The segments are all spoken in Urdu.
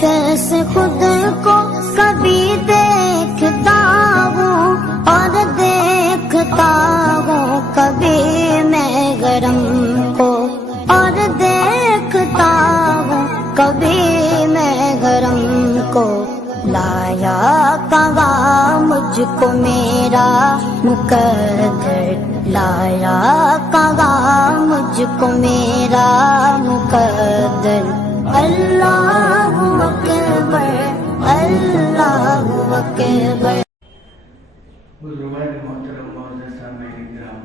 کیسے خود کو کبھی دیکھتا ہوں اور دیکھتا ہوں کبھی میں گرم کو اور دیکھتا ہوں کبھی میں گرم کو لایا کہاں مجھ کو میرا مقدر لایا کہاں مجھ کو میرا مقدر اللہ اکبر اللہ اکبر بزرگان محترم معزز سامعین کرام،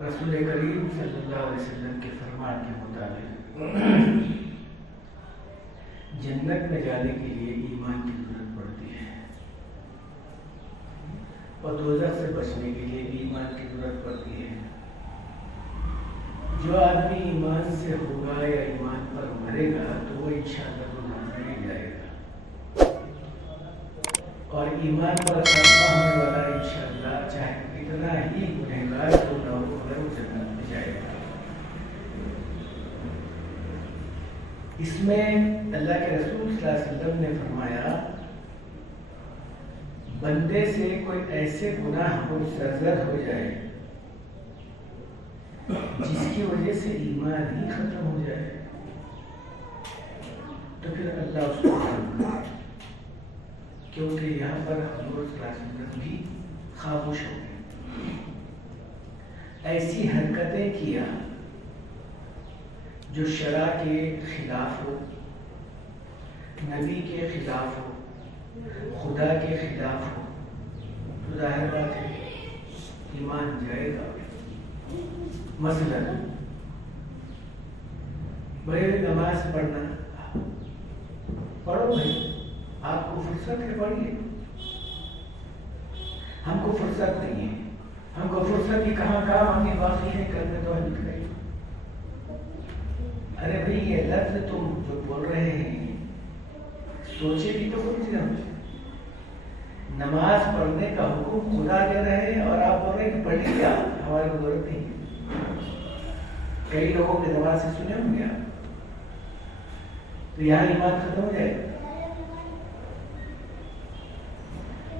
رسول کریم صلی اللہ علیہ وسلم کے فرمان کے مطابق جنت میں جانے کے لیے ایمان کی ضرورت پڑتی ہے اور دوزخ سے بچنے کے لیے بھی ایمان کی ضرورت پڑتی ہے۔ جو آدمی ایمان سے ہوگا یا ایمان پر مرے گا تو وہ انشاءاللہ دوزخ میں نہیں جائے گا، اور ایمان پر خاتمہ ہونے والا انشاءاللہ چاہے کتنا ہی گنہگار کیوں نہ ہو مگر وہ جنت میں جائے گا۔ اس میں اللہ کے رسول صلی اللہ علیہ وسلم نے فرمایا، بندے سے کوئی ایسے گناہ ہو سرزد ہو جائے جس کی وجہ سے ایمان ہی ختم ہو جائے تو پھر اللہ اس کو ختم کرے، کیونکہ یہاں پر حضور صلی اللہ علیہ وسلم بھی خاموش ہو گئے۔ ایسی حرکتیں کیا جو شرع کے خلاف ہو، نبی کے خلاف ہو، خدا کے خلاف ہو، تو ظاہر بات ہے ایمان جائے گا۔ مثلا بھائی نماز پڑھنا، پڑھو بھائی، آپ کو فرصت ہے پڑھیے، ہم کو فرصت نہیں ہے، ہم کو فرصت کی کہاں کام ہمیں باقی ہے کل میں تو ہم کریں۔ ارے بھائی یہ لفظ تم جو بول رہے ہیں سوچے بھی تو کچھ نہیں، نماز پڑھنے کا حکم خدا دے رہے ہیں اور آپ بول رہے ہیں کہ پڑھ لیا، ہماری کو ضرورت نہیں۔ کئی لوگوں کے زبان سے سنے ہوں گے تو یہاں ایمان ختم ہو جائے گا۔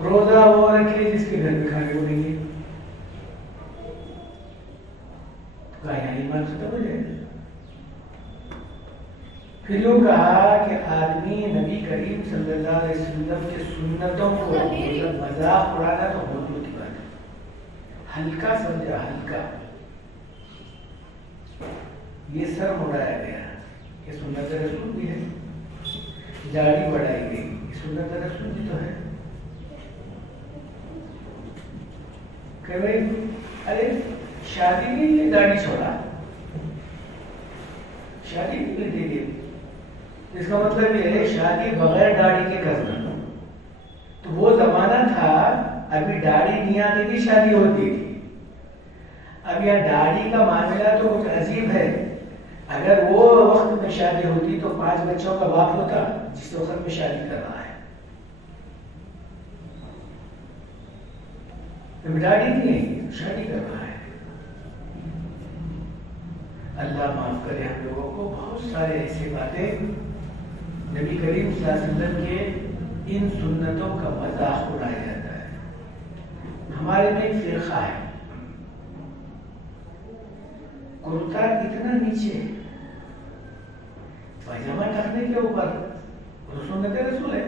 روزہ وہ رکھے جس کے گھر میں کھانے کو نہیں ہے، کہا یہاں ایمان ختم ہو جائے گا۔ پھر یوں کہا کہ آدمی نبی کریم صلی اللہ علیہ وسلم کے سنتوں کو مذاق اڑانا تو بہت دور کی بات ہے، ہلکا سمجھا، ہلکا، یہ سر مڑایا گیا، یہ سنت رسول بھی ہے، داڑھی بڑھائی گئی، یہ سنت رسول بھی تو ہے کہ بھائی ارے شادی نہیں ہے داڑھی چھوڑا، شادی نہیں دے دی، اس کا مطلب یہ ہے شادی بغیر داڑھی کے کرنا۔ تو وہ زمانہ تھا ابھی داڑھی نہیں آتی تھی، شادی ہوتی تھی۔ اب یہ داڑھی کا معاملہ تو کچھ عجیب ہے، اگر وہ وقت میں شادی ہوتی تو 5 بچوں کا باپ ہوتا جس وقت میں شادی کر رہا ہے۔ داڑھی نہیں، شادی کر رہا ہے۔ اللہ معاف کرے ہم لوگوں کو، بہت سارے ایسی باتیں نبی کریم صلی اللہ علیہ وسلم کے ان سنتوں کا مذاق اڑایا جاتا ہے۔ ہمارے میں ایک فرقہ ہے، کرتا اتنا نیچے، پاجامہ ٹکنے کے اوپر، سنت رسول ہے،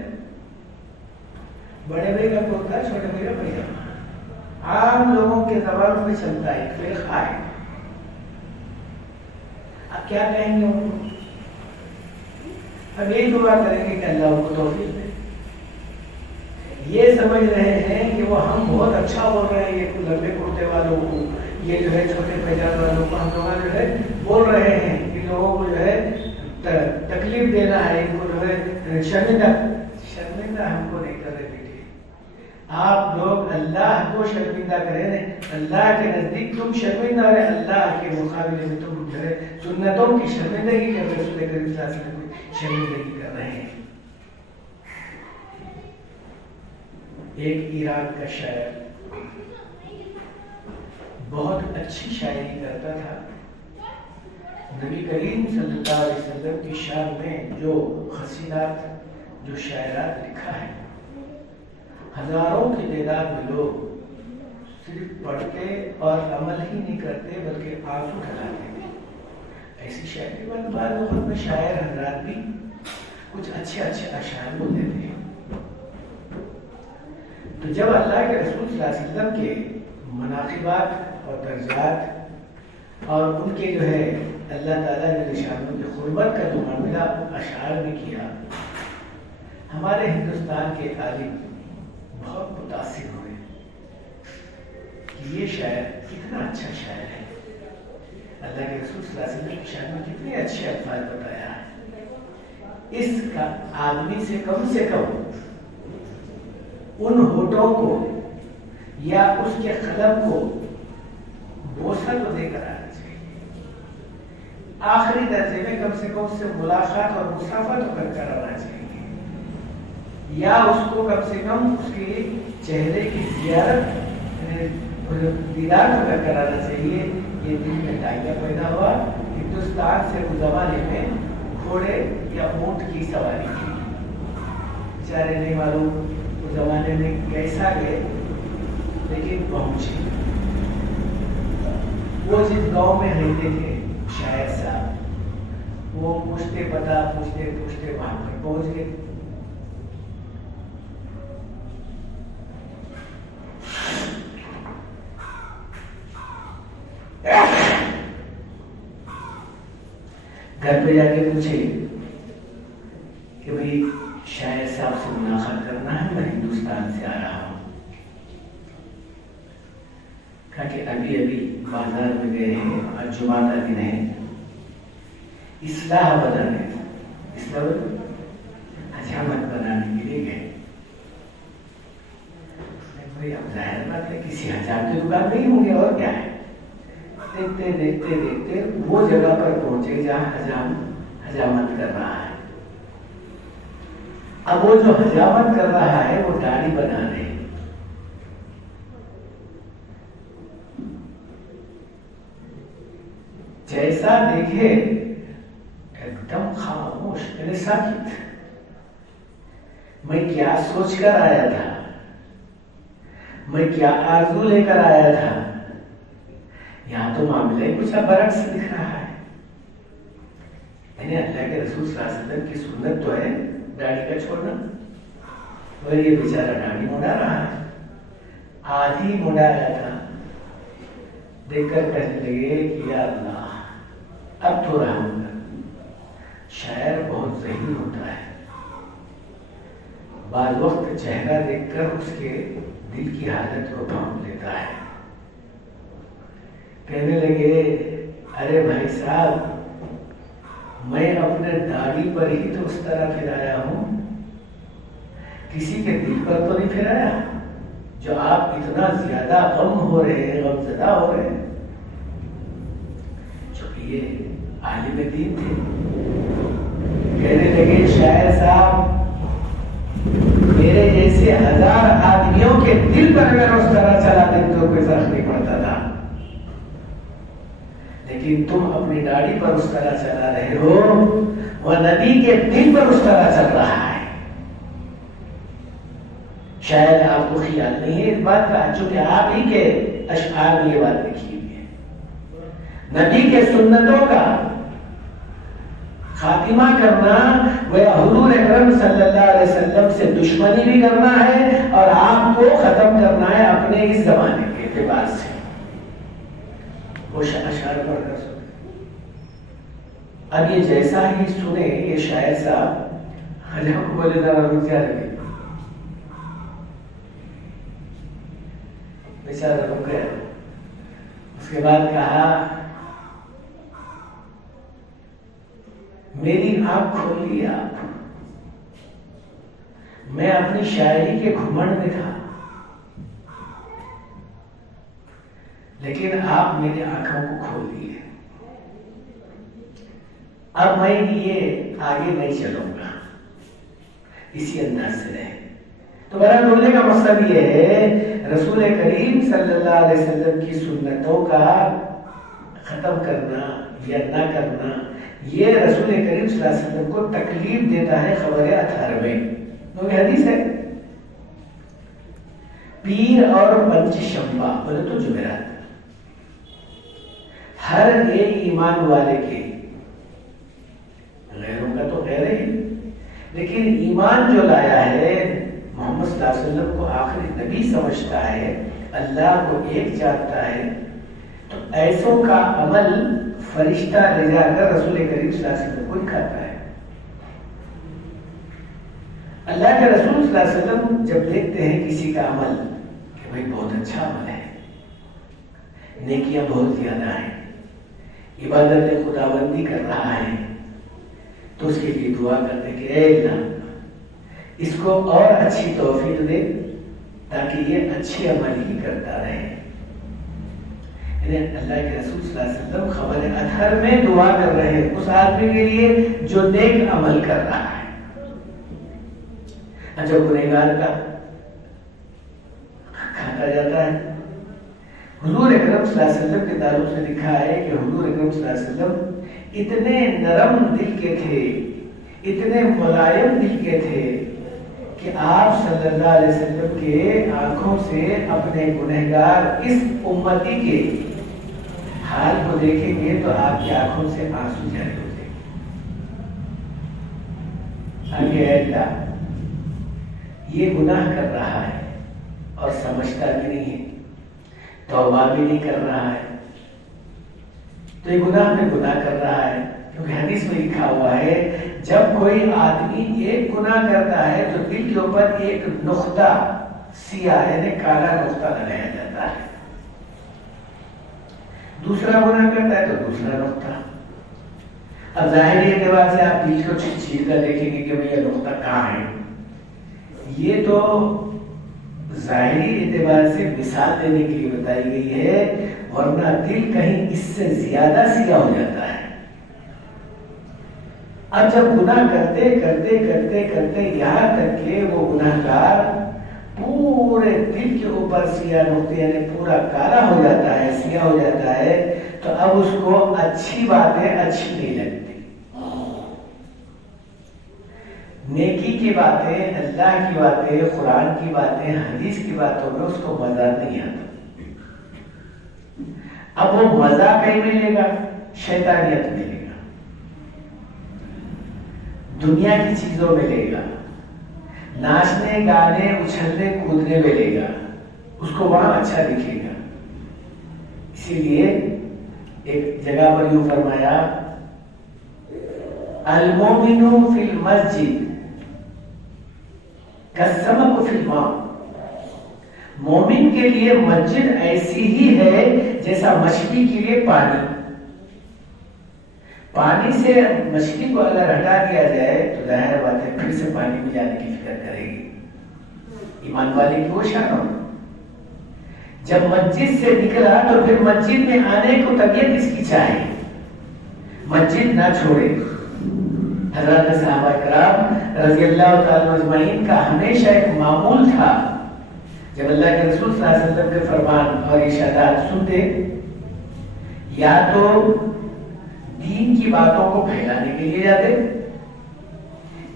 بڑے بھائی کا کرتا، چھوٹے بھائی کا پاجامہ، عام لوگوں کے زبانوں میں چلتا ہے، ایک فرقہ ہے۔ اب کیا کہیں گے ان کو؟ اب یہی دعا کریں گے کہ اللہ ان کو توفیق دے۔ یہ سمجھ رہے ہیں کہ وہ ہم بہت اچھا بول رہے ہیں، یہ لمبے کرتے والوں کو، یہ جو ہے چھوٹے پیجامے والوں کو ہم لوگ جو ہے بول رہے ہیں، ان لوگوں کو جو ہے تکلیف دینا ہے، ان کو جو ہے شرمندہ ہم کو نہیں کر رہے بیٹے۔ آپ لوگ اللہ کو شرمندہ کریں، اللہ کے نزدیک تم شرمندہ رہے، اللہ کے مقابلے میں تم جو ہے سنتوں کی شرمندگی کر رہے، رسول کریم صلی اللہ علیہ وسلم کی شرمندگی کر رہے ہیں۔ ایک ایران کا شاعر بہت اچھی شاعری کرتا تھا، نبی کریم صلی اللہ علیہ وسلم کی شان میں جو قصیدات، جو شاعرات لکھا ہے، ہزاروں کی تعداد میں لوگ صرف پڑھتے اور عمل ہی نہیں کرتے بلکہ آنسو ڈھلاتے ہیں۔ ایسی شاعری بعض وقت میں شاعر حضرات بھی کچھ اچھے اشعار بول دیتے ہیں۔ تو جب اللہ کے رسول صلی اللہ علیہ وسلم کے مناقبات اور درجات اور ان کے جو ہے اللہ تعالیٰ نے نشانوں کی قربت کا جو معاملہ اشعار میں کیا، ہمارے ہندوستان کے عالم بہت متاثر ہوئے کہ یہ شاعر کتنا اچھا شاعر ہے، اللہ کے رسول صلی اللہ علیہ وسلم کی شان میں کتنے اچھے الفاظ بتایا ہے۔ اس کا آدمی سے کم ان ہونٹوں کو یا اس کے قلم کو بوسہ تو دے کر آنا چاہیے، آخری درجے میں کم سے کم اس سے ملاقات اور مسافہ تو کر آنا چاہیے، یا اس کو کم سے کم اس کے چہرے کی زیارت دیدار تو کر آنا چاہیے۔ یہ دل میں ڈائیا پیدا ہوا، ہندوستان سے اس زمانے میں گھوڑے یا اونٹ کی سواری کی، بیچارے نہیں معلوم اس زمانے میں کیسا گئے، لیکن پہنچے۔ وہ جس گاؤں میں رہتے تھے شاعر صاحب، وہ پوچھتے وہاں پر پہنچ گئے۔ گھر پہ جا کے پوچھے کہ بھئی شاعر صاحب سے ملاقات کرنا ہے، میں ہندوستان سے آ رہا ہوں۔ کہا کہ ابھی بازار میں گئے ہیں، آج جمعہ کا دن ہے، اصلاح بنانے حجامت بنانے کے لیے گئے۔ بھئی اب ظاہر بات ہے کسی حجام کی دکان نہیں ہوں گے، اور کیا ہے۔ دیکھتے وہ جگہ پر پہنچے جہاں حجامت کر رہا ہے۔ اب وہ جو حجامت کر رہا ہے وہ داڑھی بنا رہے، جیسا دیکھے ایک دم خاموش، یعنی ساکت۔ میں کیا سوچ کر آیا تھا، میں کیا آرزو لے کر آیا تھا، یہاں تو معاملہ ہی کچھ برعکس دکھ رہا ہے۔ یعنی اللہ کے رسول صلی اللہ علیہ وسلم کی سنت تو ہے داڑھی کا چھوڑنا، اور یہ بیچارہ داڑھی مڈا رہا ہے، آدھی مڈایا تھا۔ دیکھ کر کہنے لگے کہ یا اللہ اب تو رحم کر۔ شاعر بہت ذہین ہوتا ہے، بعض وقت چہرہ دیکھ کر اس کے دل کی حالت کو پہنچ لیتا ہے۔ کہنے لگے ارے بھائی صاحب، میں اپنے داڑھی پر ہی تو اس طرح پھرایا ہوں، کسی کے دل پر تو نہیں پھرایا، جو آپ اتنا زیادہ غم ہو رہے ہیں، غم زدہ ہو رہے ہیں۔ چونکہ یہ عالم دین تھے، کہنے لگے شاعر صاحب، میرے جیسے ہزار آدمیوں کے دل پر اگر اس طرح چلاتے تو کوئی فرق نہیں پڑتا تھا، لیکن تم اپنی داڑھی پر اس طرح چلا رہے ہو، وہ نبی کے دل پر اس طرح چل رہا ہے۔ شاید آپ کو خیال نہیں ہے اس بات کا، چونکہ آپ ہی کے اشعار میں یہ بات لکھی ہوئی ہے۔ نبی کے سنتوں کا خاتمہ کرنا وہ حضور اکرم صلی اللہ علیہ وسلم سے دشمنی بھی کرنا ہے، اور آپ کو ختم کرنا ہے اپنے اس زمانے کے اعتبار سے۔ وہ اشعار پڑھ کر سنے۔ اب یہ جیسا ہی سنے یہ شاعر صاحب، حجام کو بولے ذرا رک جا لگے، بیچارہ رک گیا۔ اس کے بعد کہا میری آنکھ کھولی آپ، میں اپنی شاعری کے گھمنڈ میں تھا، لیکن آپ میری آنکھوں کو کھول دیے، اب میں یہ آگے نہیں چلوں گا، اسی انداز سے رہے۔ تو میرا بولنے کا مقصد یہ ہے رسول کریم صلی اللہ علیہ وسلم کی سنتوں کا ختم کرنا یا نہ کرنا یہ رسول کریم صلی اللہ علیہ وسلم کو تکلیف دیتا ہے خبر اطہر میں. کیونکہ حدیث ہے پیر اور پنچ شمبا بولے تو جمعرات ہر ایک ایمان والے کے، غیروں کا تو غیر ہی، لیکن ایمان جو لایا ہے محمد صلی اللہ علیہ وسلم کو آخری نبی سمجھتا ہے، اللہ کو ایک جانتا ہے، تو ایسوں کا عمل فرشتہ لے جا کر رسول کریم صلی اللہ علیہ وسلم کو دکھاتا ہے. اللہ کے رسول صلی اللہ علیہ وسلم جب دیکھتے ہیں کسی کا عمل کہ بھئی بہت اچھا عمل ہے، نیکیاں بہت زیادہ ہیں، عبادت خدا بندی کر رہا ہے، تو اس کے لیے دعا کرتے کہ اے اللہ اس کو اور اچھی توفیق دے تاکہ یہ اچھے عمل ہی کرتا رہے. اللہ کے رسول صلی اللہ علیہ وسلم خبر اطہر میں دعا کر رہے ہیں اس آدمی کے لیے جو نیک عمل کر رہا ہے. جو گنہگار کا کھاتا جاتا ہے، حضور اکرم صلی اللہ علیہ وسلم کے تعلق سے لکھا ہے کہ حضور اکرم صلی اللہ علیہ وسلم اتنے نرم دل کے تھے، اتنے ملائم دل کے تھے کہ آپ صلی اللہ علیہ وسلم کے آنکھوں سے اپنے گنہگار اس امتی کے حال کو دیکھیں گے تو آپ کی آنکھوں سے آنسو جاری ہو جائیں گے. اے اللہ یہ گناہ کر رہا ہے اور سمجھتا بھی نہیں ہے، توبہ بھی نہیں کر رہا ہے، تو یہ گناہ میں گناہ کر رہا ہے. کیونکہ حدیث میں لکھا ہوا ہے جب کوئی آدمی ایک گناہ کرتا ہے تو دل کے اوپر ایک نقطہ سیاہ یعنی کالا نقطہ لگایا جاتا ہے، دوسرا گناہ کرتا ہے تو دوسرا نقطہ. اب ظاہری اعتبار سے آپ دل کو چیر کر دیکھیں گے کہ یہ نقطہ کہاں ہے. یہ تو ظاہری اعتبار سے مثال دینے کے لیے بتائی گئی ہے، ورنہ دل کہیں اس سے زیادہ سیاہ ہو جاتا ہے. اب جب گناہ کرتے کرتے کرتے کرتے یہاں تک کہ وہ گناہگار پورے دل کے اوپر سیاہ نقطے یعنی پورا کالا ہو جاتا ہے، سیاہ ہو جاتا ہے، تو اب اس کو اچھی باتیں اچھی نہیں لگتی. نیکی کی باتیں، اللہ کی باتیں، قرآن کی باتیں، حدیث کی باتوں میں اس کو مزہ نہیں آتا. اب وہ مزہ کہیں ملے گا؟ شیطانیت ملے گا، دنیا کی چیزوں میں لے گا، ناچنے گانے اچھلنے کودنے میں لے گا، اس کو وہاں اچھا دکھے گا. اسی لیے ایک جگہ پر یوں فرمایا المومن فی المسجد کالسمک فی الماء. مومن کے لیے مسجد ایسی ہی ہے جیسا مچھلی کے لیے پانی. پانی سے مچھلی کو اگر ہٹا دیا جائے تو ظاہر بات ہے پھر سے پانی میں جانے کی فکر کرے گی. ایمان والے کی وہ شان ہو، جب مسجد سے نکلا تو پھر مسجد میں آنے کو طبیعت اس کی چاہے، مسجد نہ چھوڑے. حضرات صحابہ کرام رضی اللہ تعالی اجمعین کا ہمیشہ ایک معمول تھا، جب اللہ کے رسول صلی اللہ علیہ وسلم کے فرمان اور ارشادات سنتے، یا تو دین کی باتوں کو پھیلانے کے لیے جاتے،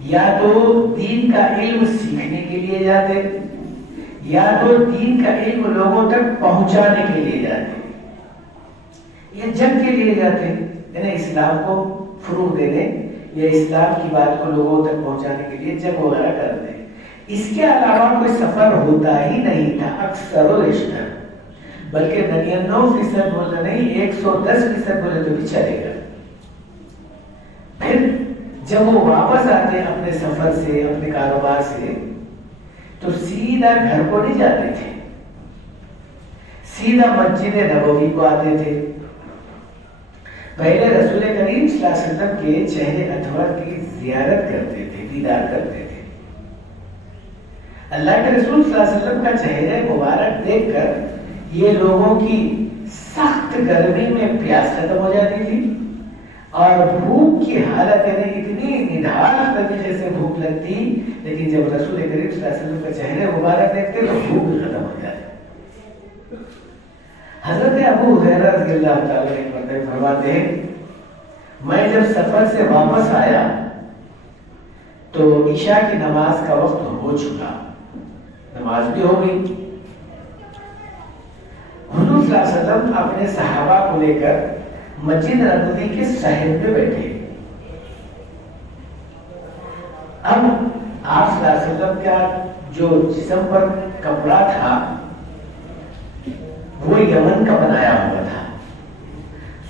یا تو دین کا علم سیکھنے کے لیے جاتے، یا تو دین کا علم لوگوں تک پہنچانے کے لیے جاتے، یا جنگ کے لیے جاتے، یعنی اسلام کو فروغ دینے یا اسلام کی بات کو لوگوں تک پہنچانے کے لیے جنگ وغیرہ کرتے. اس کے علاوہ کوئی سفر ہوتا ہی نہیں تھا اکثر و بیشتر، بلکہ 99% بولنا نہیں 110% بولے تو بھی چلے گا. پھر جب وہ واپس آتے اپنے سفر سے، اپنے کاروبار سے، تو سیدھا گھر کو نہیں جاتے تھے، سیدھا مسجد نبوی کو آتے تھے. پہلے رسول کریم صلی اللہ علیہ وسلم کے چہرے انور کی زیارت کرتے تھے، دیدار کرتے تھے. اللہ کے رسول صلی اللہ علیہ وسلم کا چہرے مبارک دیکھ کر یہ لوگوں کی سخت گرمی میں پیاس ختم ہو جاتی تھی، اور بھوک کی حالت یعنی اتنی نڈھال طریقے سے بھوک لگتی، لیکن جب رسول کریم صلی اللہ علیہ وسلم کا چہرے مبارک دیکھتے تو بھوک بھی ختم ہو جاتی. حضرت ابو ہریرہ رضی اللہ تعالیٰ عنہ فرماتے ہیں میں جب سفر سے واپس آیا تو عشاء کی نماز کا وقت ہو چکا، نماز بھی ہو گئی۔ حضور صلی اللہ علیہ وسلم اپنے صحابہ کو لے کر مسجد نبوی کے صحن پہ بیٹھے۔ اب آپ صلی اللہ علیہ وسلم کا جو جسم پر کپڑا تھا وہ یمن کا بنایا ہوا تھا،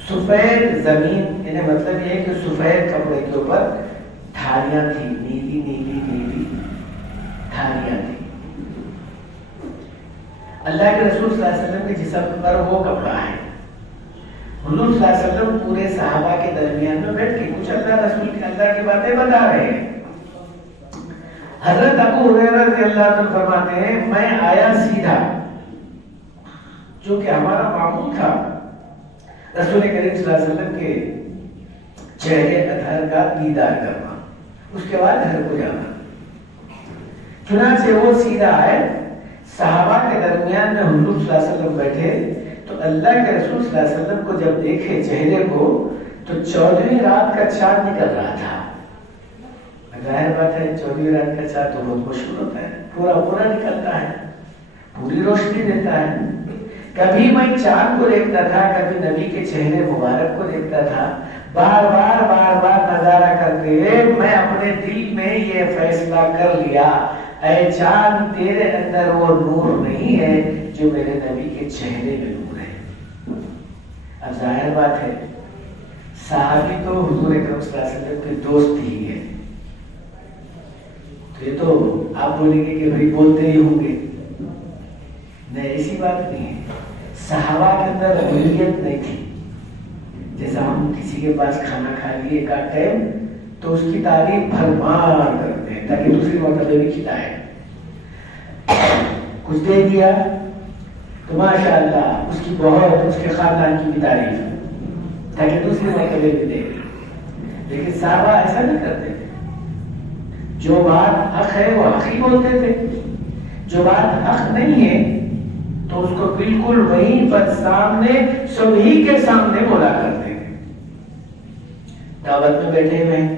سفید زمین، یعنی مطلب یہ ہے کہ سفید کپڑے کے اوپر دھاریاں تھی، نیلی نیلی نیلی دھاریاں تھی۔ اللہ کے رسول صلی اللہ علیہ وسلم کے جسم پر وہ کپڑا ہے۔ حضور صلی اللہ علیہ وسلم پورے صحابہ کے درمیان میں بیٹھ کے کچھ اللہ رسول کی اللہ کی باتیں بتا رہے ہیں۔ حضرت ابو ہریرہ رضی اللہ عنہ فرماتے ہیں میں آیا سیدھا، جو کہ ہمارا معمول تھا رسول کریم صلی اللہ علیہ وسلم کے چہرے اطہر کا دیدار کرنا، اس کے بعد گھر کو جانا۔ چنانچہ وہ سیدھا آئے، صحابہ کے درمیان میں حضور صلی اللہ علیہ وسلم بیٹھے تو اللہ کے رسول صلی اللہ علیہ وسلم کو جب دیکھے چہرے کو تو 14ویں رات کا چاند نکل رہا تھا۔ ظاہر بات ہے 14ویں رات کا چاند تو بہت مشہور ہوتا ہے، پورا پورا نکلتا ہے، پوری روشنی دیتا ہے۔ کبھی میں چاند کو دیکھتا تھا، کبھی نبی کے چہرے مبارک کو دیکھتا تھا، بار بار نظارہ کرتے میں اپنے دل میں یہ فیصلہ کر لیا، اے چاند تیرے اندر وہ نور نہیں ہے جو میرے نبی کے چہرے میں نور ہے۔ اب ظاہر بات ہے صحابی تو حضور اکرم صلی اللہ علیہ وسلم کے دوست ہی ہے، تو یہ تو آپ بولیں گے کہ بھائی بولتے ہی ہوں گے، نہیں ایسی بات نہیں ہے۔ صحابہ کے اندر غلیظیت نہیں تھی، جیسا ہم کسی کے پاس کھانا کھا لیے ایک آدھ ٹائم تو اس کی تعریف بھرمار کرتے ہیں تاکہ دوسری مرتبہ بھی کھلائے، کچھ دے دیا تو ماشاء اللہ اس کی بہت، اس کے خاندان کی بھی تعریف تاکہ دوسری مرتبہ بھی دے۔ لیکن صحابہ ایسا نہیں کرتے تھے، جو بات حق ہے وہ حق ہی بولتے تھے، جو بات حق نہیں ہے تو اس کو بالکل وہیں پر سامنے سبھی کے سامنے بولا کرتے ہیں۔ دعوت میں بیٹھے ہوئے ہیں،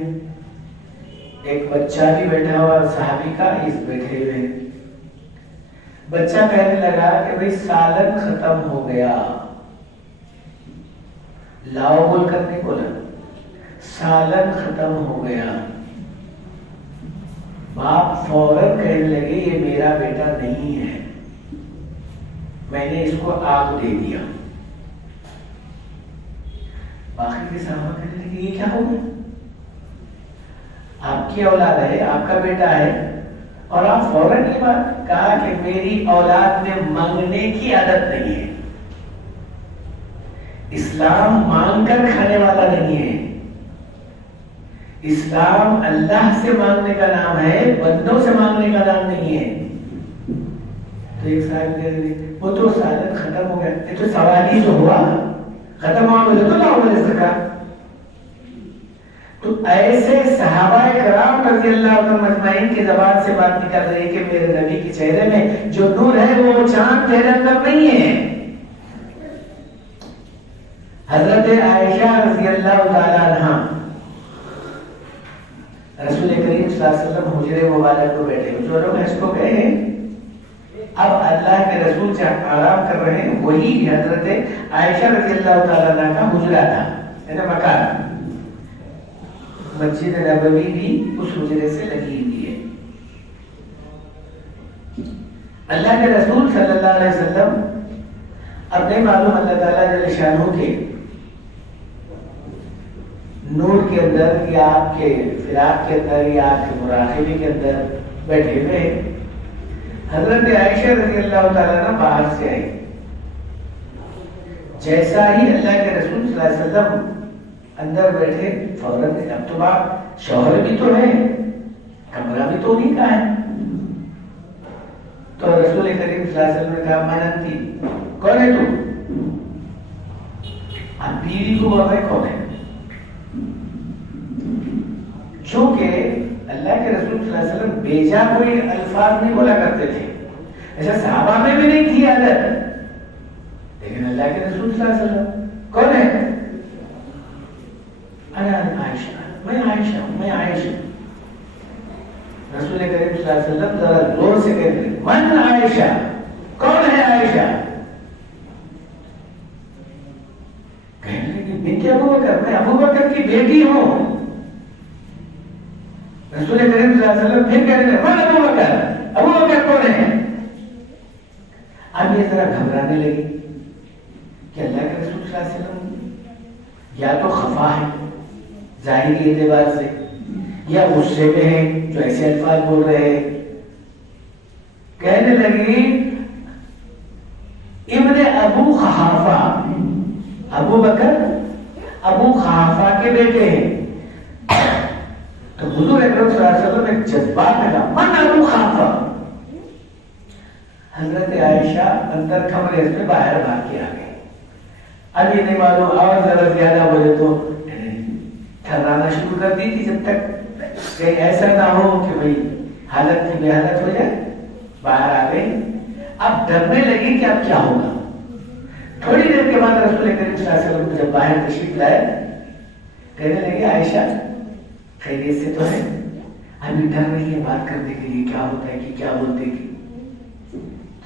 ایک بچہ بھی بیٹھا ہوا صحابی کا اس بیٹھے ہوئے ہیں، بچہ کہنے لگا کہ بھئی سالن ختم ہو گیا، لاؤ بول کر نہیں بولا، سالن ختم ہو گیا۔ باپ فوراً کہنے لگے یہ میرا بیٹا نہیں ہے، میں نے اس کو آگ دے دیا۔ باقی کے صحابہ کہنے لگے یہ کیا ہو گیا؟ آپ کی اولاد ہے، آپ کا بیٹا ہے، اور آپ فوراً یہ بات کہا کہ میری اولاد میں مانگنے کی عادت نہیں ہے، اسلام مانگ کر کھانے والا نہیں ہے، اسلام اللہ سے مانگنے کا نام ہے، بندوں سے مانگنے کا نام نہیں ہے۔ تو ایک صاحب کہہ رہے وہ تو سالن ختم ہو گیا، یہ تو سوال ہی تو ہوا، ختم ہوا مجھے تو لاؤ مل سکا۔ تو ایسے صحابہ کرام رضی اللہ عنہ مجمعین کی زبان سے بات نکل رہی کہ میرے نبی کے چہرے میں جو نور ہے وہ چاند تیرے اندر نہیں ہے۔ حضرت عائشہ رضی اللہ تعالی عنہ رسول کریم صلی اللہ علیہ وسلم حجرے مبارک کو بیٹھے، جو لوگ اس کو گئے ہیں اب اللہ کے رسول جہاں آرام کر رہے ہیں وہی حضرت عائشہ رضی اللہ تعالیٰ عنہ کا حجرہ تھا، یعنی مکان، مسجد نبوی بھی اس حجرے سے لگی ہوئی ہے۔ اللہ کے رسول صلی اللہ علیہ وسلم اب نہیں معلوم اللہ تعالیٰ جل شانہ کے نور کے اندر یا آپ کے فراق کے اندر یا آپ کے مراقبے کے اندر بیٹھے ہوئے ہیں۔ حضرت عائشہ رضی اللہ تعالیٰ عنہ باہر سے آئی، جیسا ہی اللہ کے رسول صلی اللہ علیہ وسلم اندر بیٹھے فوراً اب تو بات شوہر بھی تو ہے، کمرہ بھی تو نہیں کا ہے، تو رسول کریم صلی اللہ علیہ وسلم نے کہا من انتی، کون ہے تو؟ اب بیوی کو بول رہے کون ہے؟ چونکہ اللہ کے رسول صلی اللہ علیہ وسلم بیجا کوئی الفاظ نہیں بولا کرتے تھے، ایسا صحابہ میں بھی نہیں تھی عادت، لیکن اللہ کے رسول صلی اللہ علیہ وسلم کون ہے؟ عائشہ، میں عائشہ ہوں، میں عائشہ۔ رسول کریم صلی اللہ علیہ وسلم ذرا زور سے کہتے ہیں من عائشہ، کون ہے عائشہ؟ کہنے لگی بنت ابو بکر، میں ابو بکر کی بیٹی ہوں۔ رسول کریم صلی اللہ علیہ وسلم پھر کہنے لگے من ابو بکر، ابو بکر کون ہے؟ اب یہ ذرا گھبرانے لگی کہ اللہ کے رسول صلی اللہ علیہ وسلم یا تو خفا ہے ظاہری اعتبار سے، یا غصے میں ہے جو ایسے الفاظ بول رہے ہیں۔ کہنے لگی ابن ابو قحافہ، ابو بکر ابو قحافہ کے بیٹے ہیں۔ تو حضور اکرم صلی اللہ علیہ وسلم ایک جذبات میں کہا من ابو قحافہ۔ حضرت عائشہ اندر کمرے سے باہر بھاگ کے آ گئے۔ اب یہ نہیں معلوم اور ذرا زیادہ بولے تو تھرانا شروع کر دی تھی، جب تک کہیں ایسا نہ ہو کہ بھئی حالت کی بے حالت ہو جائے۔ باہر آ گئی، اب ڈرنے لگی کہ اب کیا ہوگا۔ تھوڑی دیر کے بعد رسول کریم صلی اللہ علیہ وسلم جب باہر تشریف لائے، کہنے لگے عائشہ خیریت سے تو ہے؟ ابھی ڈر رہی ہے بات کرنے کے لیے، کیا ہوتا ہے کہ کیا بولتے گی؟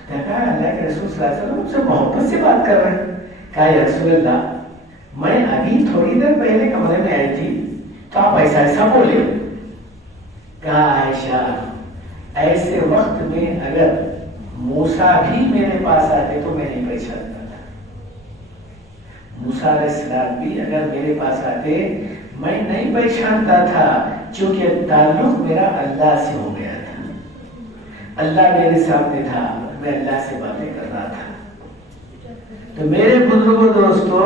کہا اللہ کے رسول صلی اللہ علیہ وسلم سے محبت سے بات کر رہے ہیں۔ کہا یا رسول اللہ میں ابھی تھوڑی دیر پہلے کمرے میں آئی تھی تو آپ ایسا ایسا بولے۔ کہا عائشہ ایسے وقت میں اگر موسیٰ بھی میرے پاس آتے تو میں نہیں پہچانتا تھا، موسیٰ علیہ السلام بھی اگر میرے پاس آتے میں نہیں پہچانتا تھا، چونکہ تعلق میرا اللہ سے ہو گیا تھا، اللہ میرے سامنے تھا، میں اللہ سے باتیں کر رہا تھا۔ تو میرے بزرگوں دوستو،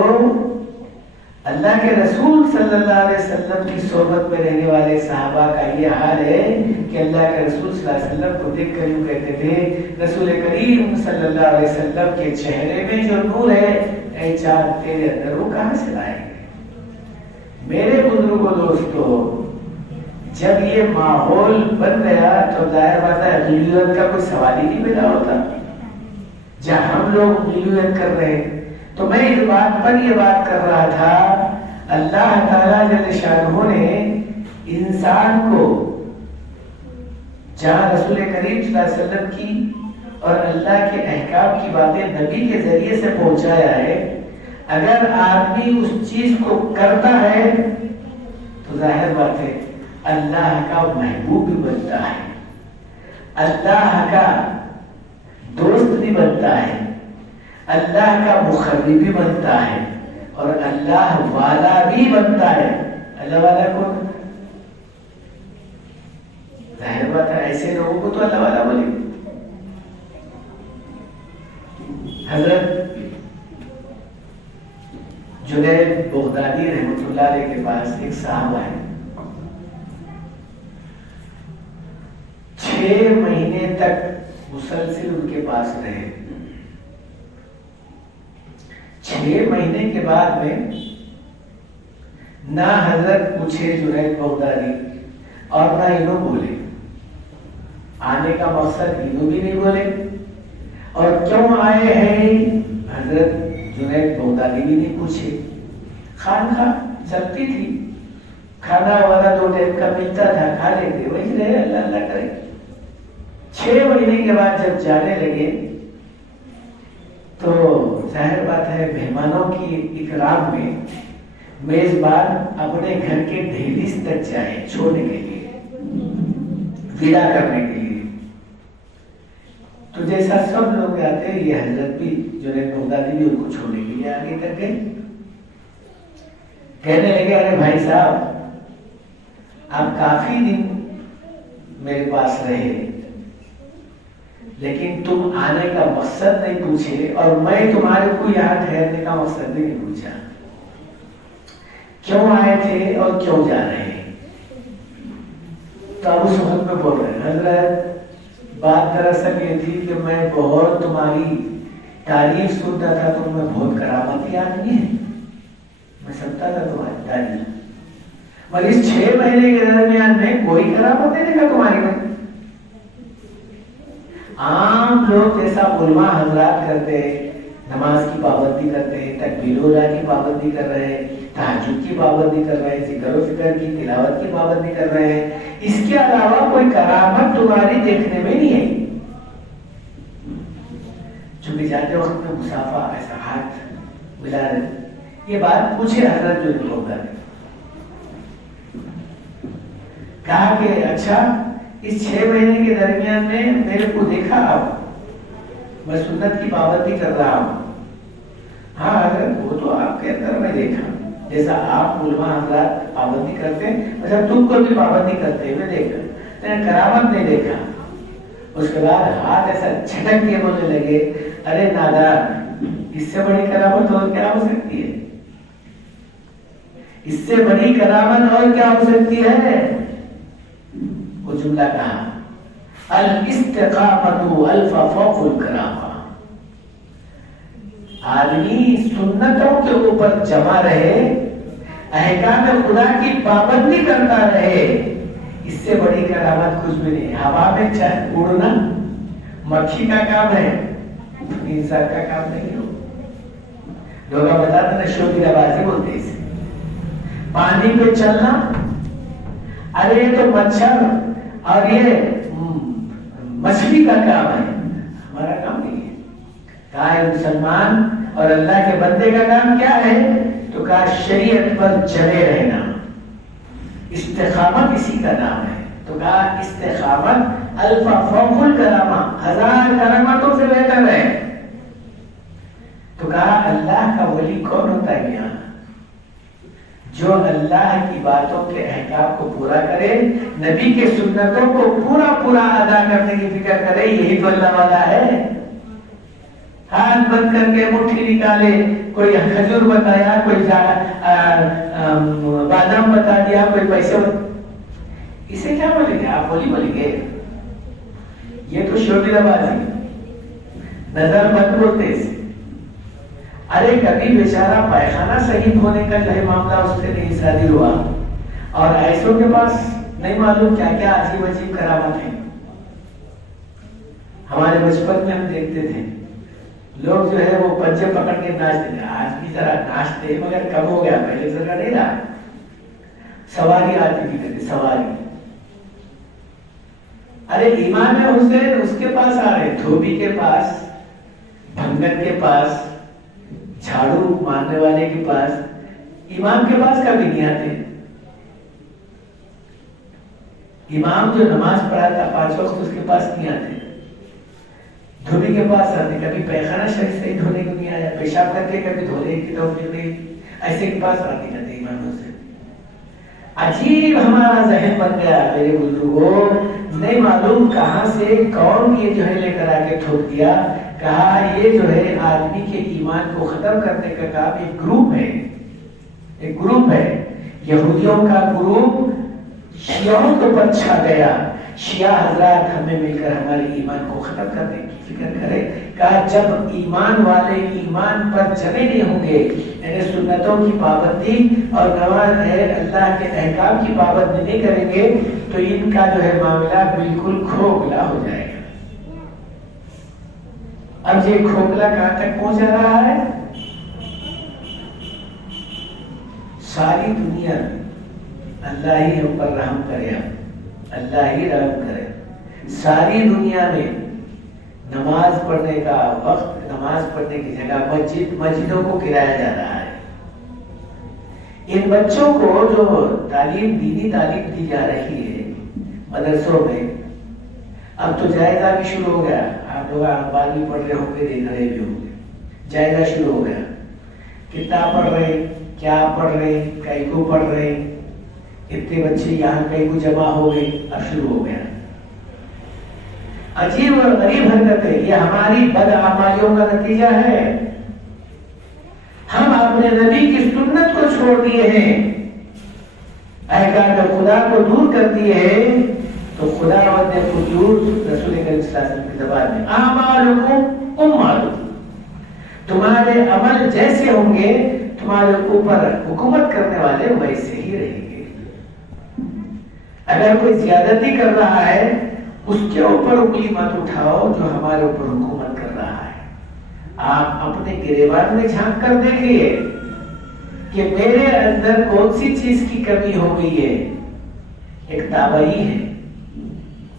اللہ کے رسول صلی اللہ علیہ وسلم کی صحبت میں رہنے والے صحابہ کا یہ حال ہے کہ اللہ کے رسول صلی اللہ علیہ وسلم کو دیکھ کر یوں کہتے تھے رسول کریم صلی اللہ علیہ وسلم کے چہرے میں جو نور ہے اے چاند تیرے اندر وہ کہاں سے لائیں گے؟ میرے بزرگوں دوستو، جب یہ ماحول بن گیا تو ظاہر بات ہے غیبت کا کوئی سوال ہی نہیں پیدا ہوتا۔ جہاں ہم لوگ غیبت کر رہے ہیں تو میں اس بات پر یہ بات کر رہا تھا، اللہ تعالیٰ جل شانہ نے انسان کو جہاں رسول کریم صلی اللہ علیہ وسلم کی اور اللہ کے احکام کی باتیں نبی کے ذریعے سے پہنچایا ہے، اگر آدمی اس چیز کو کرتا ہے تو ظاہر بات ہے اللہ کا محبوب بھی بنتا ہے، اللہ کا دوست بھی بنتا ہے، اللہ کا مخرب بھی بنتا ہے، اور اللہ والا بھی بنتا ہے۔ اللہ والا کون؟ ظاہر بات ہے ایسے لوگوں کو تو اللہ والا بولے۔ حضرت جنید بغدادی رحمۃ اللہ علیہ کے پاس ایک صحابہ ہے، 6 مہینے تک مسلسل ان کے پاس رہے۔ 6 مہینے کے بعد میں نہ حضرت پوچھے جنید بغدادی اور نہ انہوں بولے، آنے کا مقصد انہوں بھی نہیں بولے، اور کیوں آئے ہیں حضرت جنید بغدادی بھی نہیں پوچھے۔ خانقاہ چلتی تھی، کھانا والا 2 ٹائم کا ملتا تھا، کھا لیتے، وہی رہے، اللہ اللہ کرے۔ 6 مہینے کے بعد جب جانے لگے تو ظاہر بات ہے مہمانوں کی اکرام میں میزبان اپنے گھر کے دہلیز تک جائے چھوڑنے کے لیے، ودا کرنے کے لیے، تو جیسا سب لوگ آتے ہیں یہ حضرت بھی جنید بغدادی بھی ان کو چھوڑنے کے لیے آگے تک گئے۔ کہنے لگے ارے بھائی صاحب آپ کافی دن میرے پاس رہے لیکن تم آنے کا مقصد نہیں پوچھے، اور میں تمہارے کو یہاں ٹھہرنے کا مقصد نہیں پوچھا، کیوں آئے تھے اور کیوں جا رہے ہیں؟ تو اب اس وقت میں بول رہے ہیں حضرت بات دراصل یہ تھی کہ میں بہت تمہاری تعریف سنتا تھا، تم میں بہت کرامتی آدمی ہے، میں سنتا تھا تمہاری تعریف، مگر اس 6 مہینے کے درمیان میں کوئی کرامت نہیں دیکھا تمہاری میں۔ عام لوگ جیسا علماء حضرات کرتے ہیں، نماز کی پابندی کرتے ہیں، تکبیر اللہ کی پابندی کر رہے ہیں، تہجد کی پابندی کر رہے ہیں, ذکر و فکر کی, تلاوت کی پابندی کر رہے ہیں, اس کے علاوہ کوئی کرامت تمہاری دیکھنے میں نہیں ہے. چونکہ جاتے وقت میں مسافہ ایسا ہاتھ ملا رہے, یہ بات پوچھے حضرت جو لوگ کر کہا کہ اچھا اس 6 مہینے کے درمیان میں میرے کو دیکھا آپ, میں سنت کی پابندی کر رہا ہوں. ہاں حضرت وہ تو آپ کے اندر میں دیکھا, جیسا آپ علماء حضرات پابندی کرتے ہیں ویسا تم کو بھی پابندی کرتے ہوئے دیکھا, لیکن کرامت نہیں دیکھا. اس کے بعد ہاتھ ایسا جھٹک کے بولنے لگے, ارے نادان, اس سے بڑی کرامت اور کیا ہو سکتی ہے, اس سے بڑی کرامت اور کیا ہو سکتی ہے. وہ جملہ کہا, الاستقامت الف فوق الکرامہ. آدمی سنتوں کے اوپر جمع رہے, احکام خدا کی پابندی کرتا رہے, اس سے بڑی کرامت کچھ بھی نہیں. ہوا میں اڑنا مکھی کا کام ہے, انسان کا کام نہیں ہو. لوگ بتاتے نا شوگیرہ بازی بولتے اسے. پانی پہ چلنا, ارے یہ تو مچھر اور یہ مچھلی کا کام ہے, ہمارا کام نہیں ہے. کہا ہے مسلمان اور اللہ کے بندے کا کام کیا ہے, تو کہا شریعت پر جمے رہنا. استقامت اسی کا نام ہے. تو کہا استقامت الفا فوق الکرامہ, 1000 کرامتوں سے بہتر ہے. تو کہا اللہ کا ولی کون ہوتا ہے یہاں, جو اللہ کی باتوں کے احکام کو پورا کرے, نبی کے سنتوں کو پورا ادا کرنے کی فکر کرے, یہی تو اللہ والا ہے. ہاتھ بند کر کے مٹھی نکالے, کوئی کھجور بتایا, کوئی بادام بتا دیا, کوئی پیسے اسے کیا بولیں گے آپ, بولیں گے یہ تو شوگیرہ بازی, نظر مت بولتے اسے. ارے کبھی بیچارہ پائخانہ صحیح ہونے کا جو ہے معاملہ اس سے نہیں شادی ہوا, اور ایسوں کے پاس نہیں معلوم کیا کیا عجیب عجیب کرامت ہیں. ہمارے بچپن میں ہم دیکھتے تھے لوگ جو ہے وہ پنجے پکڑ کے ناچتے تھے. آج بھی ذرا ناچتے مگر کم ہو گیا, پہلے ذرا نہیں رہا. سواری آتی تھی کہتے سواری. ارے امام حسین اس کے پاس آ رہے, دھوبی کے پاس, بھنگن کے پاس, جھاڑو مارنے والے کے پاس, امام کے پاس کبھی نہیں آتے. امام جو نماز پڑھاتا 5 وقت اس کے پاس نہیں آتے. دھوبی کے پاس آتے, کبھی پیخانہ شریف صحیح دھونے کو نہیں آیا, پیشاب کر کے کبھی دھونے کی توفیق نہیں, ایسے کے پاس آتے جاتے اماموں سے. عجیب ہمارا ذہن بن گیا میرے بزرگوں, نہیں معلوم کہاں سے کون یہ جو ہے لے کر آ کے ٹھوک دیا. کہا یہ جو ہے آدمی کے ایمان کو ختم کرنے کا کام ایک گروپ ہے, ایک گروپ ہے. یہودیوں کا گروپ شیعوں کے اوپر چھا گیا. شیعہ حضرات ہمیں مل کر ہمارے ایمان کو ختم کرنے کی فکر کرے. کہا جب ایمان والے ایمان پر جمے نہیں ہوں گے, یعنی سنتوں کی پابندی اور نماز ہے اللہ کے احکام کی پابندی نہیں کریں گے, تو ان کا جو ہے معاملہ بالکل کھوکھلا ہو جائے گا. اب یہ کھوکھلا کہاں تک پہنچ رہا ہے, ساری دنیا اللہ ہی ہم پر رحم کرے, اللہ ہی رحم کرے. ساری دنیا میں نماز پڑھنے کا وقت, نماز پڑھنے کی جگہ مسجدوں کو گرایا جا رہا ہے. ان بچوں کو جو تعلیم, دینی تعلیم دی جا رہی ہے مدرسوں میں, اب تو جائزہ بھی شروع ہو گیا. آپ لوگ اخبار بھی پڑھ رہے ہوں گے, دیکھ رہے بھی ہوں گے, جائزہ شروع ہو گیا. کتنا پڑھ رہے, کیا پڑھ رہے, کئی کو پڑھ رہے, اتنے بچے یہاں کئی کو جمع ہو گئے. اب شروع ہو گیا. عجیب اور غریب حرکت ہے, یہ ہماری بدعمالیوں کا نتیجہ ہے. ہم اپنے نبی کی سنت کو چھوڑ دیے ہیں, احکام خدا کو دور کر دیے ہیں. تو خدا نے خود رسول کریم صلی اللہ علیہ وسلم کی زبان میں اعمالکم اموالکم, تمہارے عمل جیسے ہوں گے تمہارے اوپر حکومت کرنے والے ویسے ہی رہیں گے. اگر کوئی زیادتی کر رہا ہے اس کے اوپر انگلی مت اٹھاؤ جو ہمارے اوپر حکومت کر رہا ہے. آپ اپنے گریبان میں جھانک کر دیکھیے, کہ میرے اندر کون سی چیز کی کمی ہو گئی ہے. ایک تابعی ہے،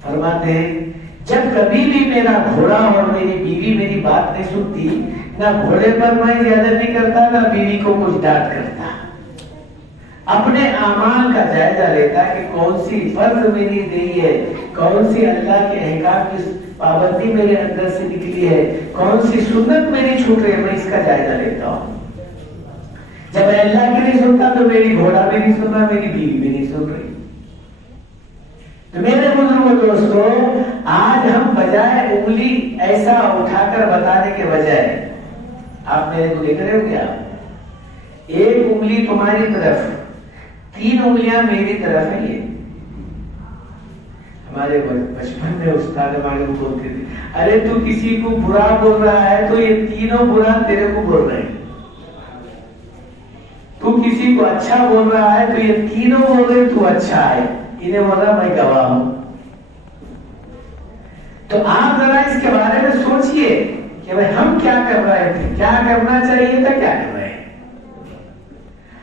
فرماتے ہیں جب کبھی بھی میرا گھوڑا اور میری بیوی میری بات نہیں سنتی، نہ گھوڑے پر میں زیادتی کرتا نہ بیوی کو کچھ ڈانٹ کرتا، اپنے اعمال کا جائزہ لیتا کہ کون سی فرض میری دی ہے، کون سی اللہ کے احکام کی پابندی میرے اندر سے نکلی ہے، کون سی سنت میری چھوٹ رہی ہے، میں اس کا جائزہ لیتا ہوں. جب میں اللہ کی نہیں سنتا تو میری گھوڑا بھی نہیں سن رہا، میری بیوی بھی نہیں سن رہی. تو میرے بزرگوں دوستو، آج ہم بجائے انگلی ایسا اٹھا کر بتانے کے بجائے، آپ میرے کو دیکھ رہے ہو کیا، ایک انگلی تمہاری طرف، 3 انگلیاں میری طرف ہیں. یہ ہمارے بچپن میں استاد ہمارے کو بولتے تھے، ارے تو کسی کو برا بول رہا ہے تو یہ تینوں برا تیرے کو بول رہے ہیں. تو کسی کو اچھا بول رہا ہے تو یہ تینوں بول رہے تو اچھا ہے، انہیں بول رہا میں گواہ ہوں. تو آپ ذرا اس کے بارے میں سوچئے کہ بھائی ہم کیا کر رہے تھے، کیا کرنا چاہیے تھا، کیا کر رہے ہیں.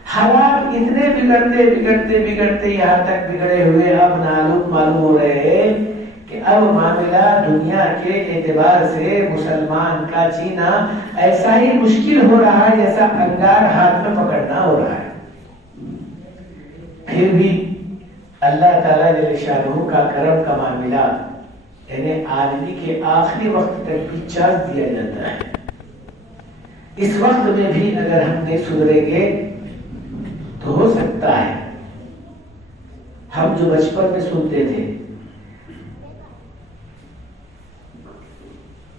حالات اتنے بگڑتے بگڑتے بگڑتے یہاں تک بگڑے ہوئے اب معلوم ہو رہے ہیں کہ اب معاملہ دنیا کے اعتبار سے مسلمان کا جینا ایسا ہی مشکل ہو رہا ہے جیسا انگار ہاتھ میں پکڑنا ہو رہا ہے. پھر بھی اللہ تعالیٰ جل شانہ کا کرم کا معاملہ، یعنی آدمی کے آخری وقت تک بھی چانس دیا جاتا ہے. اس وقت میں بھی اگر ہم نہیں سدھریں گے تو ہو سکتا ہے ہم جو بچپن میں سنتے تھے،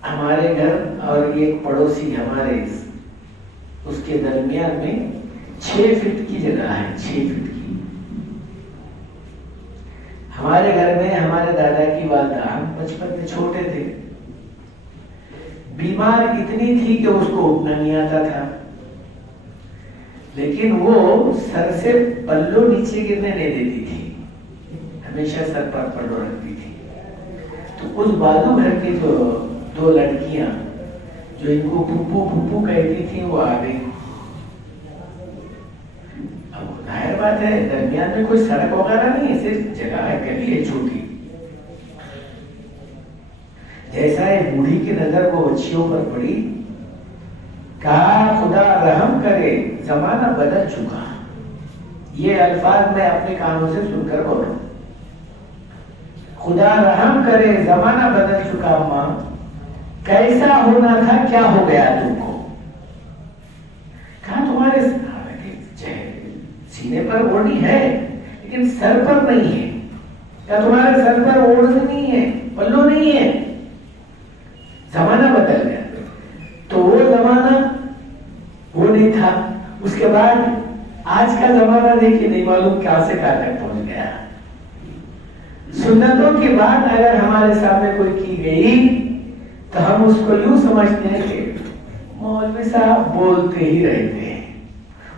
ہمارے گھر اور ایک پڑوسی ہمارے اس کے درمیان میں 6 فٹ کی جگہ ہے، 6 فٹ کی. ہمارے گھر میں ہمارے دادا کی والدہ، ہم بچپن میں چھوٹے تھے، بیمار اتنی تھی کہ اس کو اٹھنا نہیں آتا تھا، لیکن وہ سر سے پلو نیچے گرنے نہیں دیتی تھی، ہمیشہ سر پر پلو رکھتی تھی. تو اس بازو گھر کی جو 2 لڑکیاں جو ان کو پھپھو پھپھو کہتی تھی وہ آ گئی. اب ظاہر بات ہے درمیان میں کوئی سڑک وغیرہ نہیں ہے، صرف جگہ ہے، گلی ہے چھوٹی. جیسا ایک بوڑھی کی نظر وہ بچیوں پر پڑی، کہا خدا رحم کرے زمانہ بدل چکا. یہ الفاظ میں اپنے کانوں سے سن کر بول رہا ہوں، خدا رحم کرے زمانہ بدل چکا. ماں کیسا ہونا تھا کیا ہو گیا تم کو. کہا تمہارے سینے پر اوڑھنی ہے لیکن سر پر نہیں ہے. کیا تمہارے سر پر اوڑھنی نہیں ہے، پلو نہیں ہے. زمانہ بدل گیا. تو وہ زمانہ وہ نہیں تھا. اس کے بعد آج کا زمانہ دیکھیے، نہیں معلوم کہاں سے کہاں تک پہنچ گیا. سنتوں کی بات اگر ہمارے سامنے کوئی کی گئی تو ہم اس کو یوں سمجھتے ہیں کہ مولوی صاحب بولتے ہی رہتے ہیں،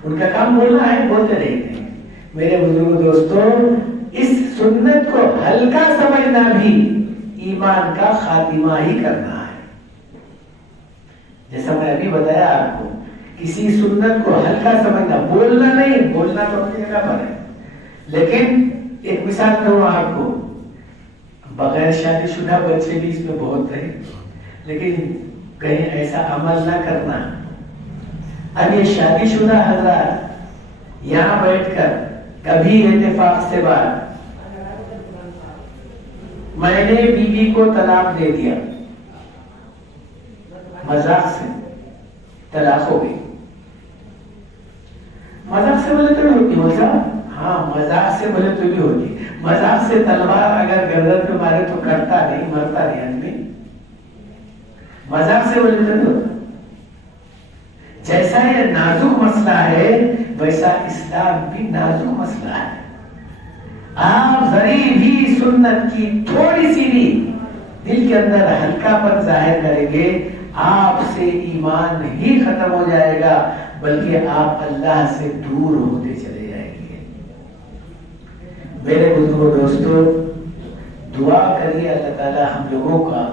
ان کا کام بولنا ہے، بولتے رہتے ہیں. میرے بزرگ دوستوں، اس سنت کو ہلکا سمجھنا بھی ایمان کا خاتمہ ہی کرنا ہے. جیسا میں ابھی بتایا آپ کو، کسی سنت کو ہلکا سمجھنا، بولنا نہیں، بولنا تو اپنی جگہ پر ہے، لیکن ایک مثال دوں آپ کو. بغیر شادی شدہ بچے بھی اس میں بہت ہیں، لیکن کہیں ایسا عمل نہ کرنا. اب یہ شادی شدہ حضرات یہاں بیٹھ کر کبھی اتفاق سے بات، میں نے بیوی کو طلاق دے دیا، مذاق سے طلاق ہو گئی. مذاق سے بولے تو بھی ہوتی مذاق، ہاں مذاق سے بولے تو بھی ہوتی. مذاق سے تلوار اگر گردن پہ مارے تو کرتا نہیں، مرتا نہیں آدمی. مذاق سے بولے تو نہیں ہوتا. جیسا یہ نازک مسئلہ ہے ویسا اسلام بھی نازک مسئلہ ہے. آپ ذری بھی سنت کی تھوڑی سی بھی دل کے اندر ہلکا پن ظاہر کریں گے، آپ سے ایمان ہی ختم ہو جائے گا، بلکہ آپ اللہ سے دور ہوتے چلے جائیں گے. میرے بزرگوں دوستوں، دعا کریے اللہ تعالی ہم لوگوں کا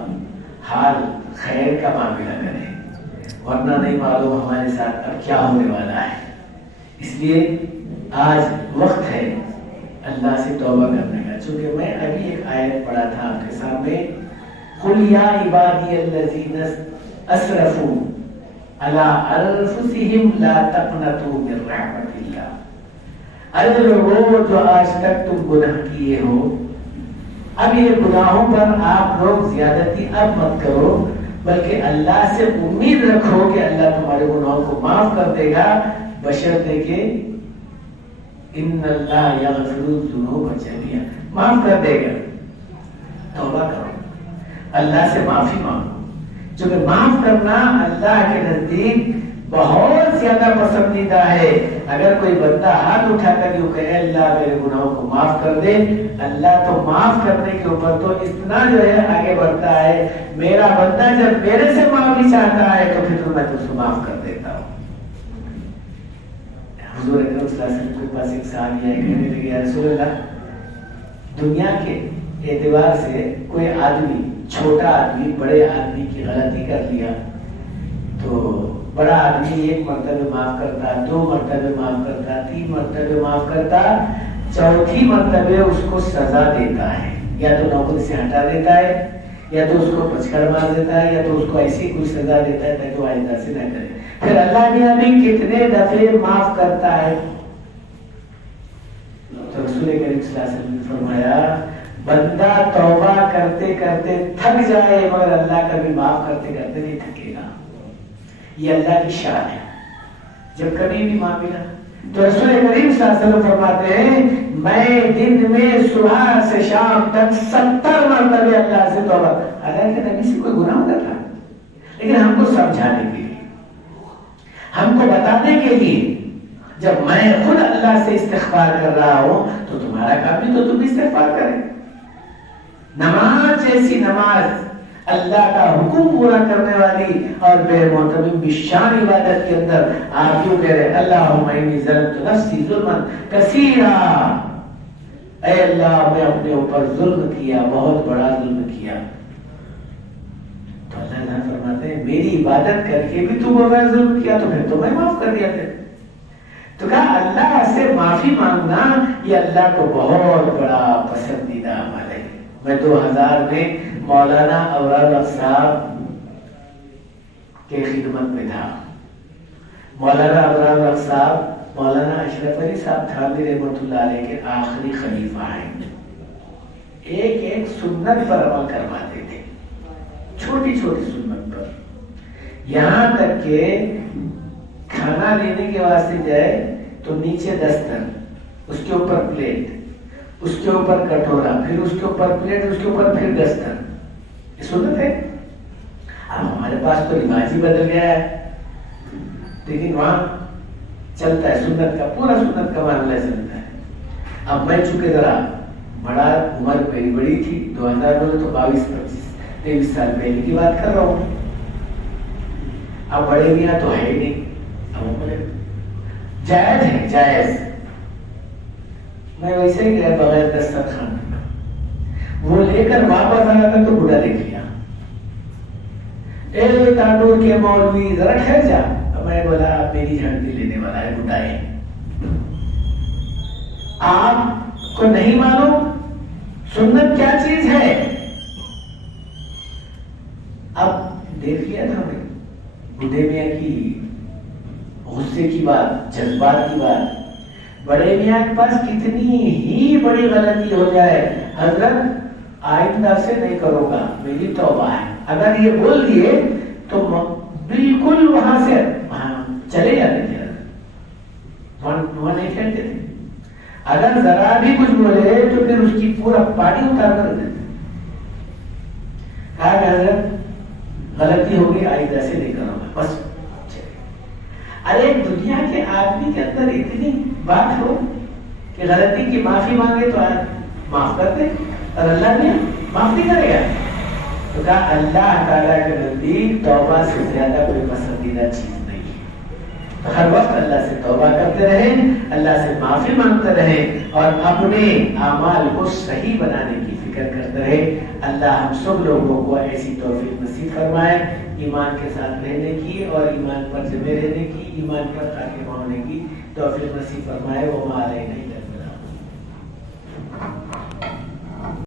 حال خیر کا معاملہ کرے، ورنہ نہیں معلوم ہمارے ساتھ اب کیا ہونے والا ہے. اس لیے آج وقت ہے اللہ سے توبہ کرنے کا. چونکہ میں ابھی ایک آیت پڑھا تھا آپ کے سامنے، قُلْ يَا عِبَادِيَ الَّذِينَ أَسْرَفُوا عَلَىٰ أَنفُسِهِمْ لَا تَقْنَطُوا مِن رَحْمَتِ اللَّهِ. ارے لوگوں جو آج تک تم گناہ کیے ہو، اب یہ گناہوں پر آپ لوگ زیادتی اب مت کرو، بلکہ اللہ سے امید رکھو کہ اللہ تمہارے گناہوں کو معاف کر دے گا، بشرطے کہ ان اللہ یغفر الذنوب جميعا، معاف کر دے گا. توبہ کرو، اللہ سے معافی مانگو. چونکہ معاف کرنا اللہ کے نزدیک بہت زیادہ پسندیدہ ہے. اگر کوئی بندہ ہاتھ اٹھا کر یوں کہے اللہ میرے گناہوں کو معاف کر دے، اللہ تو معاف کرنے کے اوپر تو اتنا جو ہے آگے بڑھتا ہے. میرا بندہ جب میرے سے معافی چاہتا ہے تو پھر میں تجھ کو معاف کر دیتا ہوں. حضور اکرم صلی اللہ علیہ وسلم کے پاس ایک صحابی آئے، کہنے لگے یا رسول اللہ، دنیا کے اعتبار سے کوئی آدمی، چھوٹا آدمی بڑے آدمی کی غلطی کر لیا تو بڑا آدمی ایک مرتبہ معاف کرتا، 2 مرتبہ معاف کرتا، 3 مرتبہ معاف کرتا، چوتھی مرتبہ اس کو سزا دیتا ہے. یا تو نوکری سے ہٹا دیتا ہے، یا تو اس کو پچکڑ مار دیتا ہے، یا تو اس کو ایسی کوئی سزا دیتا ہے تاکہ وہ آئندہ سے نہ کرے. پھر اللہ نے ہمیں کتنے دفعے معاف کرتا ہے. تو رسول کریم صلی اللہ علیہ وسلم نے فرمایا بندہ توبہ کرتے کرتے تھک جائے مگر اللہ کا بھی معاف کرتے کرتے نہیں تھکے گا. یہ اللہ کی شان ہے. جب کبھی بھی معاملہ تو رسول کریم صلی اللہ علیہ وسلم فرماتے ہیں میں دن میں صبح سے شام تک 70 مرتبہ اللہ سے توبہ. حالانکہ نبی سے کوئی گناہ ہوتا تھا، لیکن ہم کو سمجھانے کے لیے، ہم کو بتانے کے لیے، جب میں خود اللہ سے استغفار کر رہا ہوں تو تمہارا کام بھی تو تم استغفار کریں. نماز جیسی نماز، اللہ کا حکم پورا کرنے والی اور بے معتمد بشان عبادت کے اندر آپ یوں کہہ رہے اللہم انی ظلمت نفسی ظلما کثیرا، اے اللہ میں اپنے اوپر ظلم کیا، بہت بڑا ظلم کیا. تو اللہ تعالیٰ فرماتے ہیں میری عبادت کر کے بھی تو بڑا ظلم کیا تو پھر تو میں معاف کر دیا. پھر تو کہا اللہ سے معافی مانگنا یہ اللہ کو بہت بڑا پسندیدہ عمل ہے. میں 2000 میں مولانا ابرار صاحب کے خدمت میں تھا. مولانا ابرار صاحب مولانا اشرف علی صاحب تھانوی رحمۃ اللہ علیہ کے آخری خلیفہ ہیں. ایک ایک سنت پر عمل کرواتے تھے، چھوٹی چھوٹی سنت پر. یہاں تک کہ کھانا لینے کے واسطے جائے تو نیچے دستر، اس کے اوپر پلیٹ، اس کے اوپر کٹورا، پھر اس کے اوپر پلیٹ، اس کے اوپر پھر دستر. یہ سنت ہے. اب ہمارے پاس تو رواج ہی بدل گیا ہے، لیکن وہاں چلتا ہے سنت کا، پورا سنت کا معاملہ چلتا ہے. اب میں چونکہ ذرا بڑا عمر میری بڑی تھی، 2000 میں تو 22-23 سال پہلے کی بات کر رہا ہوں. اب بڑے میاں تو ہے ہی نہیں. اب بولے جائز ہے، جائز. میں ویسے ہی گیا بغیر دسترخوان، وہ لے کر واپس آیا تھا تو بوڑھا دیکھ لیا. اے تانور کے مولوی ذرا ٹھہر جا. میں بولا آپ میری جھنڈی لینے والا ہے، بوڑھا ہے. آپ کو نہیں معلوم سنت کیا چیز ہے؟ اب دیکھ لیا تھا میں بوڑھے میاں کی غصے کی بات، جذبات کی بات. بڑے میاں کے پاس کتنی ہی بڑی غلطی ہو جائے، حضرت آئندہ سے نہیں کروں گا، میری توبہ ہے. اگر یہ بول دیے تو بالکل وہاں سے چلے جاتے تھے، وہاں نہیں کھیلتے تھے. اگر ذرا بھی کچھ بولے تو پھر اس کی پورا پانی اتار کر دیتے. کہا کہ حضرت غلطی ہوگی، آئندہ سے نہیں کروں گا، بس. ارے دنیا کے آدمی کے اندر اتنی بات ہو کہ غلطی کی معافی مانگے تو معاف کر دے، اور اللہ نے معاف نہیں کرے گا. تو کہا اللہ تعالیٰ کے نزدیک توبہ سے زیادہ کوئی پسندیدہ چیز نہیں ہے. تو ہر وقت اللہ سے توبہ کرتے رہیں، اللہ سے معافی مانگتے رہیں، اور اپنے اعمال کو صحیح بنانے کی فکر کرتے رہیں. اللہ ہم سب لوگوں کو ایسی توفیق نصیب فرمائے، ایمان کے ساتھ رہنے کی اور ایمان پر جمے رہنے کی، ایمان پر خاتمہ ہونے کی توفیق نصیب فرمائے. وہ ہمارے نہیں